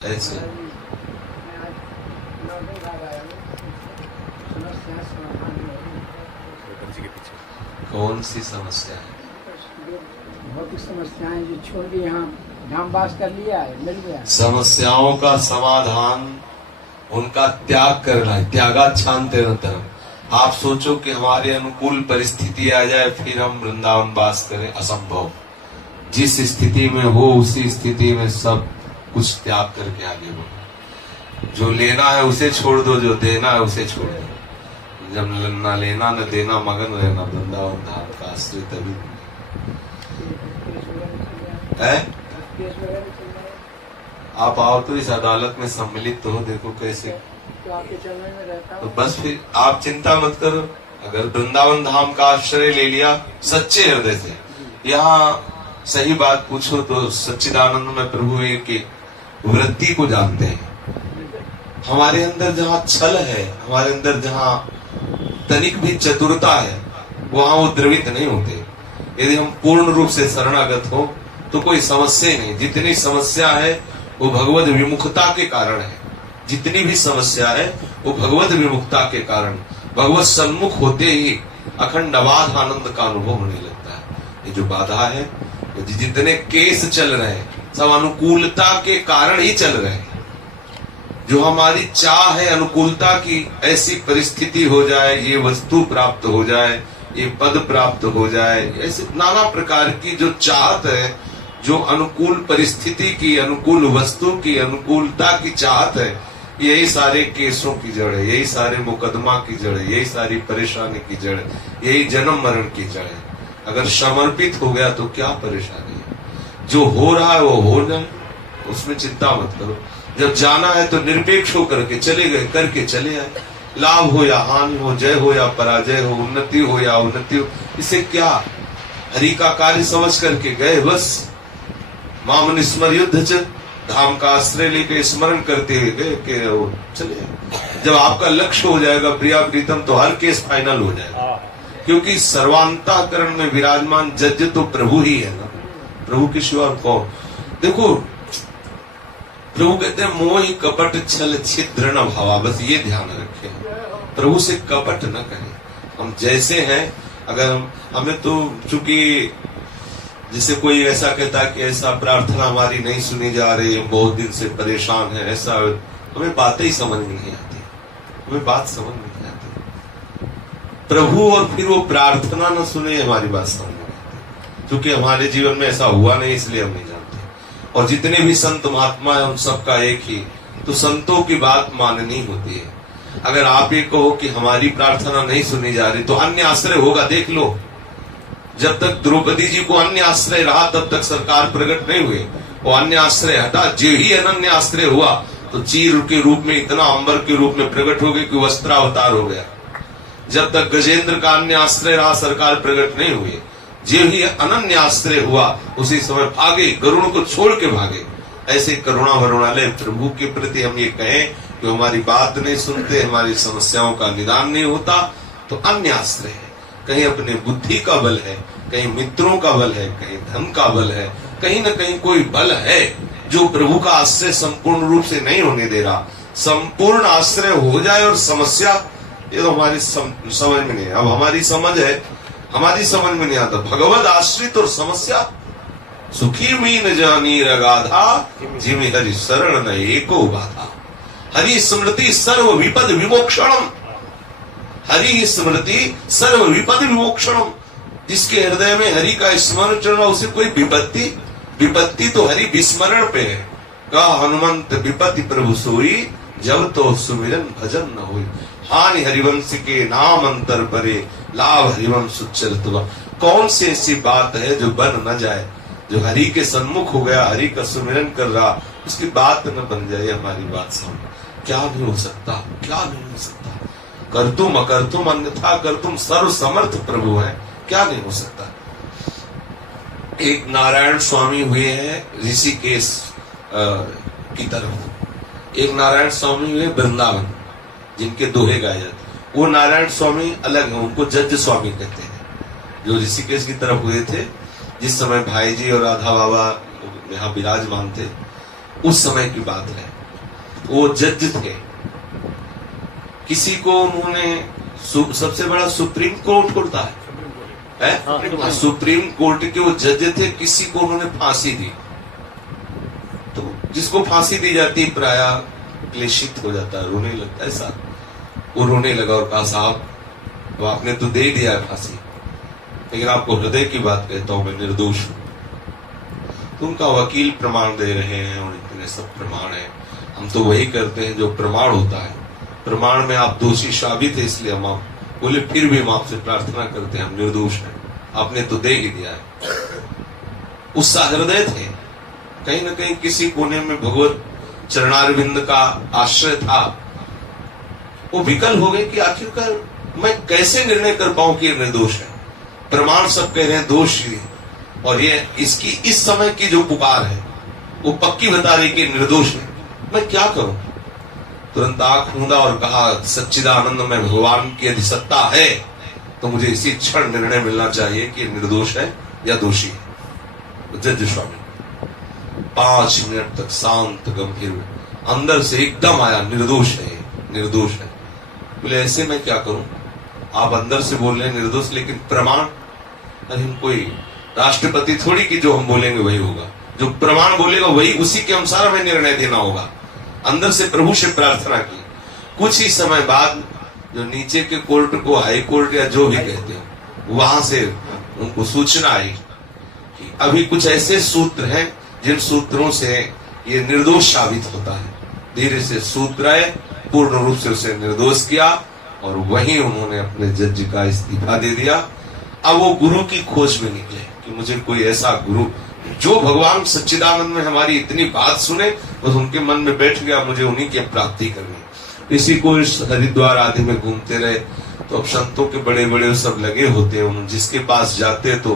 ऐसे कौन सी समस्या है? बहुत ही समस्याएं जो छोड़ के यहाँ धामवास कर लिया है, मिल गया। समस्याओं का समाधान उनका त्याग करना है। त्यागाच्छान्तिरतरम। आप सोचो कि हमारे अनुकूल परिस्थिति आ जाए फिर हम वृंदावन वास करें, असंभव। जिस स्थिति में हो उसी स्थिति में सब कुछ त्याग करके आगे बढ़ो। जो लेना है उसे छोड़ दो, जो देना है उसे छोड़ दो। जब न लेना न देना मगन रहना वृंदावन धाम का आश्रय तभी है। आप आओ तो इस अदालत में सम्मिलित हो, देखो कैसे। तो बस फिर आप चिंता मत करो। अगर वृंदावन धाम का आश्रय ले लिया सच्चे हृदय से, यहाँ सही बात पूछो तो सच्चिदानंद में प्रभु एक वृत्ति को जानते हैं। हमारे अंदर जहाँ छल है, हमारे अंदर जहाँ तनिक भी चतुरता है, वहां वो द्रवित नहीं होते। यदि हम पूर्ण रूप से शरणागत हो तो कोई समस्या नहीं। जितनी समस्या है वो भगवत विमुखता के कारण है। जितनी भी समस्या है वो भगवत विमुखता के कारण, भगवत सन्मुख होते ही अखंड अबाध आनंद का अनुभव होने लगता है। ये जो बाधा है, जितने केस चल रहे हैं सब अनुकूलता के कारण ही चल रहे हैं। जो हमारी चाह है अनुकूलता की, ऐसी परिस्थिति हो जाए, ये वस्तु प्राप्त हो जाए, ये पद प्राप्त हो जाए, ऐसे नाना प्रकार की जो चाहत है, जो अनुकूल परिस्थिति की, अनुकूल वस्तु की, अनुकूलता की चाहत है, यही सारे केसों की जड़ है, यही सारे मुकदमा की जड़ है, यही सारी परेशानी की जड़ है, यही जन्म मरण की जड़ है। अगर समर्पित हो गया तो क्या परेशानी है। जो हो रहा है वो हो जाए, उसमें चिंता मत करो। जब जाना है तो निरपेक्ष होकर के चले गए, करके चले आए। लाभ हो या हानि हो, जय हो या पराजय हो, उन्नति हो या अवनति हो, इसे क्या, हरि का कार्य समझ करके गए बस। मामन स्मर युद्ध च, धाम का आश्रय लेके स्मरण करते हुए गए कि चले आए। जब आपका लक्ष्य हो जाएगा प्रिया प्रीतम तो हर केस फाइनल हो जाएगा, क्योंकि सर्वांतःकरण में विराजमान जज तो प्रभु ही है ना। प्रभु के सिवा कौन। देखो प्रभु कहते हैं मोह कपट छल छिद्र न भावा। बस ये ध्यान रखें, प्रभु से कपट न करें। हम जैसे हैं, अगर हमें तो चूंकि जैसे कोई ऐसा कहता है कि ऐसा प्रार्थना हमारी नहीं सुनी जा रही, हम बहुत दिन से परेशान है, ऐसा, हमें बातें ही समझ में नहीं आती, हमें बात समझ में नहीं आती। प्रभु और फिर वो प्रार्थना न सुने, हमारी बात समझ में नहीं आती, क्योंकि हमारे जीवन में ऐसा हुआ नहीं, इसलिए हम नहीं जानते। और जितने भी संत महात्मा है उन सबका एक ही, तो संतों की बात माननी होती है। अगर आप ये कहो कि हमारी प्रार्थना नहीं सुनी जा रही तो अन्य आश्रय होगा, देख लो। जब तक द्रौपदी जी को अन्य आश्रय रहा तब तक सरकार प्रकट नहीं हुए। वो अन्य आश्रय हटा, जो ही अनन्य आश्रय हुआ तो चीर के रूप में, इतना अंबर के रूप में प्रकट हो गए कि वस्त्रावतार हो गया। जब तक गजेंद्र का अन्य आश्रय रहा सरकार प्रकट नहीं हुए। जो ही अनन्य आश्रय हुआ उसी समय भागे, गरुड़ को छोड़ के भागे। ऐसे करुणा वरुणालय प्रभु के प्रति हम ये कहें कि हमारी बात नहीं सुनते, हमारी समस्याओं का निदान नहीं होता, तो अन्य आश्रय है। कहीं अपने बुद्धि का बल है, कहीं मित्रों का बल है, कहीं धन का बल है, कहीं न कहीं कोई बल है जो प्रभु का आश्रय संपूर्ण रूप से नहीं होने दे रहा। संपूर्ण आश्रय हो जाए और समस्या, ये तो हमारी समझ में नहीं है। अब हमारी समझ है, हमारी समझ में नहीं आता। भगवत आश्रित और समस्या, सुखी मीन जानी रगाधा, जिमि हरि शरण न एको बाधा। हरि स्मृति सर्व विपद विमोक्षणम। हरि स्मृति सर्व विपद विमोक्षणम। जिसके हृदय में हरि का स्मरण चल रहा, उसे कोई विपत्ति तो हरि विस्मरण पे है। कहा हनुमंत विपत्ति प्रभु सोई, जब तो सुमिरन भजन न होई। हानि हरिवंश के नाम अंतर परे, लाभ हरिवंश उच्चरतवा। कौन सी ऐसी बात है जो बन न जाए। जो हरि के सन्मुख हो गया, हरि का सुमिरन कर रहा, उसकी बात न बन जाए। हमारी बात सुन, क्या नहीं हो सकता, क्या नहीं हो सकता। करतुम अकर्तुम अन्यथा करतुम सर्व समर्थ प्रभु है, क्या नहीं हो सकता। एक नारायण स्वामी हुए हैं ऋषिकेश की तरफ, एक नारायण स्वामी हुए वृंदावन, जिनके दोहे गाए जाते। वो नारायण स्वामी अलग है, उनको जज स्वामी कहते हैं, जो ऋषिकेश की तरफ हुए थे। जिस समय भाई जी और राधा बाबा यहाँ विराजमान थे, उस समय की बात है। वो जज थे, किसी को उन्होंने सबसे बड़ा सुप्रीम कोर्ट होता है, सुप्रीम कोर्ट के वो जज थे, किसी को उन्होंने फांसी दी। तो जिसको फांसी दी जाती है प्राय क्लेशित हो जाता है, रोने लगता है। साहब वो रोने लगा और कहा साहब तो आपने तो दे दिया फांसी, लेकिन आपको हृदय की बात कहता हूं, मैं निर्दोष हूं। तो उनका वकील प्रमाण दे रहे हैं और इतने सब प्रमाण है। हम तो वही करते हैं जो प्रमाण होता है, प्रमाण में आप दोषी साबित है, इसलिए हम बोले फिर भी हम आपसे प्रार्थना करते हैं, हम निर्दोष हैं, आपने तो दे ही दिया है। उसका हृदय थे, कहीं ना कहीं किसी कोने में भगवत चरणारविंद का आश्रय था। वो विकल हो गए कि आखिरकार मैं कैसे निर्णय कर पाऊं कि ये निर्दोष है। प्रमाण सब कह रहे हैं दोष ही, और ये इसकी इस समय की जो पुकार है वो पक्की बता रही कि निर्दोष है, मैं क्या करूं। तुरंत आंख मूंदा और कहा सच्चिदानंद में भगवान की यदि सत्ता है तो मुझे इसी क्षण निर्णय मिलना चाहिए कि निर्दोष है या दोषी है। जज स्वामी 5 मिनट तक शांत गंभीर, अंदर से एकदम आया निर्दोष है, निर्दोष है। बोले ऐसे मैं क्या करूं, आप अंदर से बोल रहे हैं निर्दोष, लेकिन प्रमाण, अरे हम कोई राष्ट्रपति थोड़ी कि जो हम बोलेंगे वही होगा, जो प्रमाण बोलेगा वही, उसी के अनुसार हमें निर्णय देना होगा। अंदर से प्रभु से प्रार्थना की। कुछ ही समय बाद जो नीचे के कोर्ट को हाई कोर्ट या जो भी कहते हैं, वहां से उनको सूचना आई कि अभी कुछ ऐसे सूत्र हैं जिन सूत्रों से ये निर्दोष साबित होता है। धीरे से सूत्र आए, पूर्ण रूप से उसे निर्दोष किया और वहीं उन्होंने अपने जज का इस्तीफा दे दिया। अब वो गुरु की खोज में निकले कि मुझे कोई ऐसा गुरु जो भगवान सच्चिदानंद में हमारी इतनी बात सुने, बस उनके मन में बैठ गया, मुझे उन्हीं की प्राप्ति करनी। इसी को हरिद्वार आदि में घूमते रहे, तो अब संतों के बड़े बड़े सब लगे होते हैं, उन जिसके पास जाते तो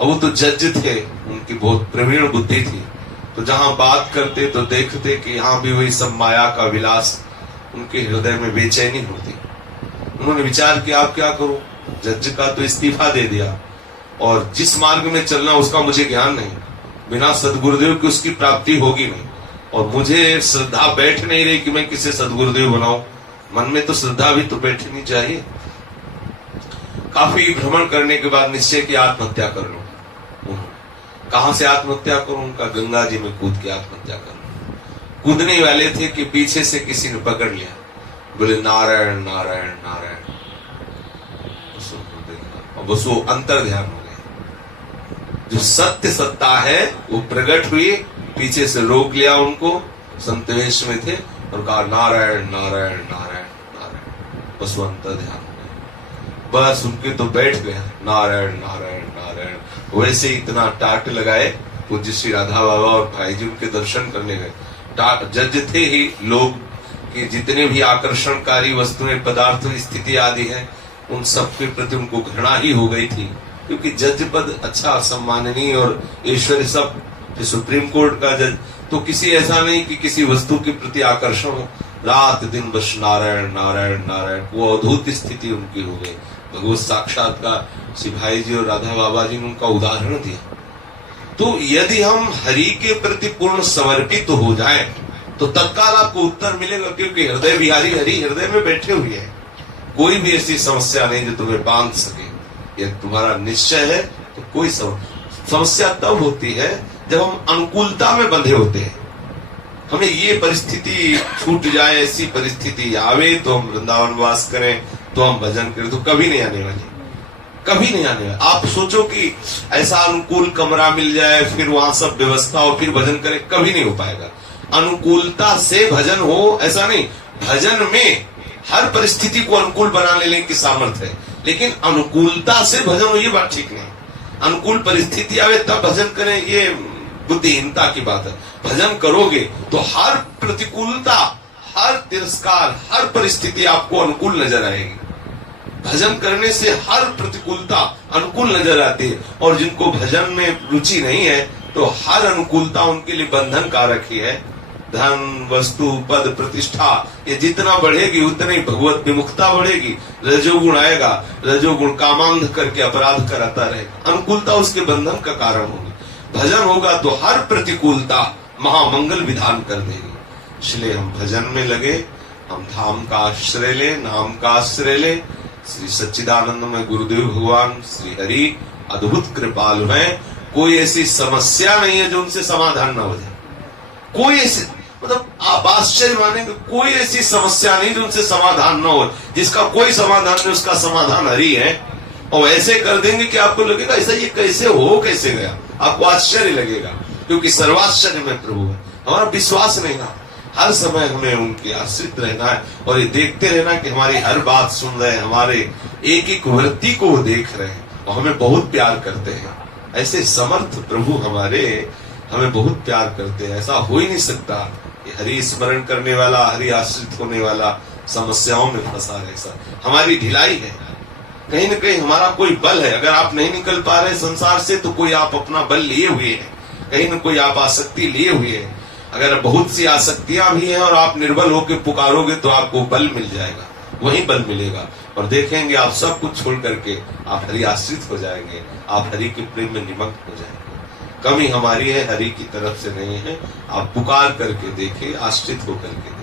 अब वो तो जज थे, उनकी बहुत प्रवीण बुद्धि थी, तो जहां बात करते तो देखते कि यहाँ भी वही सब माया का विलास, उनके हृदय में बेचैनी होती। उन्होंने विचार किया आप क्या करो, जज का तो इस्तीफा दे दिया और जिस मार्ग में चलना उसका मुझे ज्ञान नहीं, बिना सदगुरुदेव की उसकी प्राप्ति होगी नहीं, और मुझे श्रद्धा बैठ नहीं रही कि मैं किसे सदगुरुदेव बनाऊं। मन में तो श्रद्धा भी तो बैठनी चाहिए। काफी भ्रमण करने के बाद निश्चय की आत्महत्या कर लूं। कहां से आत्महत्या करूं, उनका गंगा जी में कूद के आत्महत्या कर लूं। कूदने वाले थे कि पीछे से किसी ने पकड़ लिया, बोले नारायण नारायण नारायण, बस वो अंतर ध्यान हो गए। जो सत्य सत्ता है वो प्रकट हुई, पीछे से रोक लिया उनको, संतवेश में थे और कहा नारायण नारायण नारायण नारायण, बस वो अंतर ध्यान हो गए। बस उनके तो बैठ गए नारायण नारायण नारायण। वैसे इतना टाट लगाए, पूज्य श्री राधा बाबा और भाई जी उनके दर्शन करने गए। जज थे ही लोग कि जितने भी आकर्षणकारी वस्तुएं, पदार्थ, स्थिति आदि है, उन सब के प्रति उनको घृणा ही हो गई थी, क्योंकि जज पद अच्छा, सम्माननीय और ऐश्वर्य सब। सुप्रीम कोर्ट का जज तो किसी ऐसा नहीं कि किसी वस्तु के प्रति आकर्षण हो, रात दिन बस नारायण नारायण नारायण, वो अद्भुत स्थिति उनकी हो गई। भगवत साक्षात्कार श्री भाई जी और राधा बाबा जी ने उनका उदाहरण दिया। तो यदि हम हरि के प्रति पूर्ण समर्पित हो जाएं तो तत्काल आपको उत्तर मिलेगा, क्योंकि हृदय बिहारी हरि हृदय में बैठे हुए हैं। कोई भी ऐसी समस्या नहीं जो तुम्हें बांध सके। यदि तुम्हारा निश्चय है तो कोई समस्या तब होती है जब हम अनुकूलता में बंधे होते हैं। हमें ये परिस्थिति छूट जाए, ऐसी परिस्थिति आवे तो हम वृंदावन वास करें, तो हम भजन करें, तो कभी नहीं आने वाली, कभी नहीं आने वाली। आप सोचो कि ऐसा अनुकूल कमरा मिल जाए, फिर वहां सब व्यवस्था हो, फिर भजन करें, कभी नहीं हो पाएगा। अनुकूलता से भजन हो ऐसा नहीं, भजन में हर परिस्थिति को अनुकूल बना लेने की सामर्थ्य है, लेकिन अनुकूलता से भजन हो ये बात ठीक नहीं। अनुकूल परिस्थिति आवे तब भजन करें, ये बुद्धिहीनता की बात है। भजन करोगे तो हर प्रतिकूलता, हर तिरस्कार, हर परिस्थिति आपको अनुकूल नजर आएगी। भजन करने से हर प्रतिकूलता अनुकूल नजर आती है, और जिनको भजन में रुचि नहीं है तो हर अनुकूलता उनके लिए बंधन कारक ही है। धन, वस्तु, पद, प्रतिष्ठा, ये जितना बढ़ेगी उतना ही भगवत विमुखता बढ़ेगी। रजोगुण आएगा, रजोगुण कामांध करके अपराध कराता रहेगा, अनुकूलता उसके बंधन का कारण होगी। भजन होगा तो हर प्रतिकूलता महामंगल विधान कर देगी। इसलिए हम भजन में लगे, हम धाम का आश्रय ले, नाम का आश्रय ले। श्री सच्चिदानंद में गुरुदेव भगवान श्री हरि अद्भुत कृपालु हैं। कोई ऐसी समस्या नहीं है जो उनसे समाधान ना हो जाए। कोई ऐसी, मतलब आप आश्चर्य मानेंगे, कोई ऐसी समस्या नहीं जो उनसे समाधान ना हो। जिसका कोई समाधान नहीं उसका समाधान हरि है। और ऐसे कर देंगे कि आपको लगेगा ऐसा ये कैसे हो, कैसे गया, आपको आश्चर्य लगेगा, क्योंकि सर्वाश्चर्य में प्रभु है। हमारा विश्वास नहीं ना, हर समय हमें उनके आश्रित रहना है और ये देखते रहना कि हमारी हर बात सुन रहे हैं, हमारे एक एक वृत्ति को वो देख रहे हैं और हमें बहुत प्यार करते हैं। ऐसे समर्थ प्रभु हमारे हमें बहुत प्यार करते हैं। ऐसा हो ही नहीं सकता कि हरि स्मरण करने वाला, हरि आश्रित होने वाला समस्याओं में फंसा रहे। सर हमारी ढिलाई है, कहीं न कहीं हमारा कोई बल है। अगर आप नहीं निकल पा रहे संसार से तो कोई आप अपना बल लिए हुए हैं, कहीं न कोई आप आसक्ति लिए हुए हैं। अगर बहुत सी आसक्तियां भी हैं और आप निर्बल होकर पुकारोगे तो आपको बल मिल जाएगा, वही बल मिलेगा और देखेंगे आप सब कुछ छोड़ करके आप हरि आश्रित हो जाएंगे, आप हरि के प्रेम में निमग्न हो जाएंगे। कमी हमारी है, हरि की तरफ से नहीं है। आप पुकार करके देखिए, आश्रित होकर के